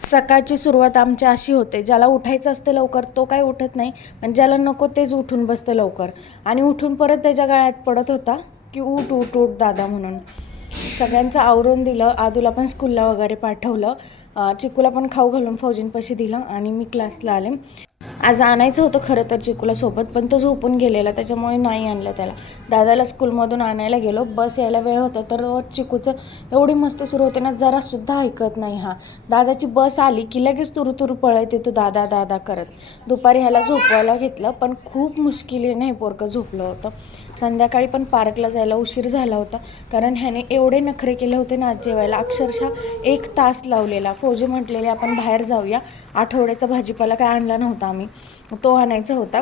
सकाळची सुरुवात आमची अशी होते, ज्याला उठायचं असतं लवकर तो काही उठत नाही, पण ज्याला नको तेच उठून बसतं लवकर आणि उठून परत त्याच्या गळ्यात पडत होता की उठ उठ उठ दादा म्हणून. सगळ्यांचं आवरून दिलं, आदूला पण स्कूलला वगैरे पाठवलं, चिकूला पण खाऊ घालून फौजींपाशी दिलं आणि मी क्लासला आले. आज आणायचं होतं खरं तर चिकूला सोबत, पण तो झोपून गेलेला त्याच्यामुळे नाही आणलं त्याला. दादाला स्कूलमधून आणायला गेलो, बस यायला वेळ होता तर चिकूचं एवढी मस्ती सुरू होते ना, जरासुद्धा ऐकत नाही हा. दादाची बस आली की लगेच तुरू पळते तो दादा दादा करत. दुपारी ह्याला झोपवायला घेतलं पण खूप मुश्किलीने हे पोरकं झोपलं होतं. संध्याकाळी पण पार्कला जायला उशीर झाला होता, कारण ह्याने एवढे नखरे केले होते ना आज जेवायला. अक्षरशः 1 तास लावलेला. फौजी म्हटलेले आपण बाहेर जाऊया, आठवड्याचा भाजीपाला काय आणला नव्हता आम्ही, तो आणायचा होता,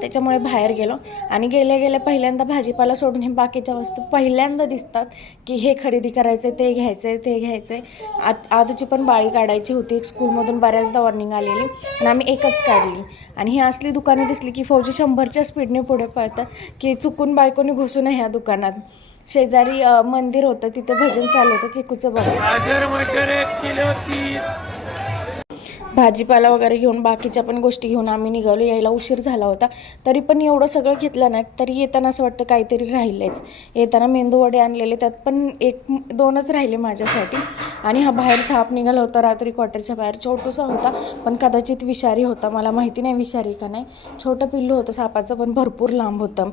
त्याच्यामुळे बाहेर गेलो. आणि गेल्या गेल्या पहिल्यांदा भाजीपाला सोडून हे बाकीच्या वस्तू पहिल्यांदा दिसतात की हे खरेदी करायचं आहे, ते घ्यायचं आहे, ते घ्यायचं आहे. आदूची पण बाळी काढायची होती, स्कूलमधून बऱ्याचदा वॉर्निंग आलेली पण आम्ही एकच काढली. आणि ही असली दुकानं दिसली की फौजी 100च्या स्पीडने पुढे पळतात की चुकून बायकोने घुसू नये ह्या दुकानात. शेजारी मंदिर होतं, तिथं भजन चालू होतं चिकूचं बघा. भाजीपाला वगैरे घेऊन बाकीच्या पण गोष्टी घेऊन आम्ही निघालो. यायला उशीर झाला होता, तरी पण एवढं सगळं घेतलं नाही तरी येताना असं वाटतं काहीतरी राहिलंच. येताना मेंदूवडे आणलेले, त्यात पण 1-2च राहिले माझ्यासाठी. आणि हा बाहेर साप निघाला होता रात्री क्वार्टरच्या बाहेर, छोटूसा होता पण कदाचित विषारी होता, मला माहिती नाही विषारी का नाही. छोटं पिल्लू होतं सापाचं पण भरपूर लांब होतं.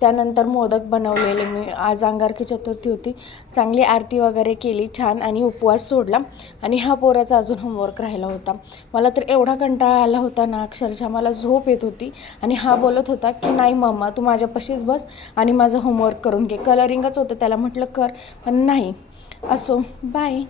त्यानंतर मोदक बनवलेले मी, आज अंगारकी चतुर्थी होती, चांगली आरती वगैरे केली छान आणि उपवास सोडला. आणि हा पोराचा अजून होमवर्क राहिला होता. मला तर एवढा कंटाळा आला होता ना, अक्षरशः मला झोप येत होती. आणि हा बोलत होता की नाही मम्मा तू माझ्यापाशीच बस आणि माझं होमवर्क करून घे. कलरिंगच होतं, त्याला म्हटलं कर पण नाही. असो, बाय.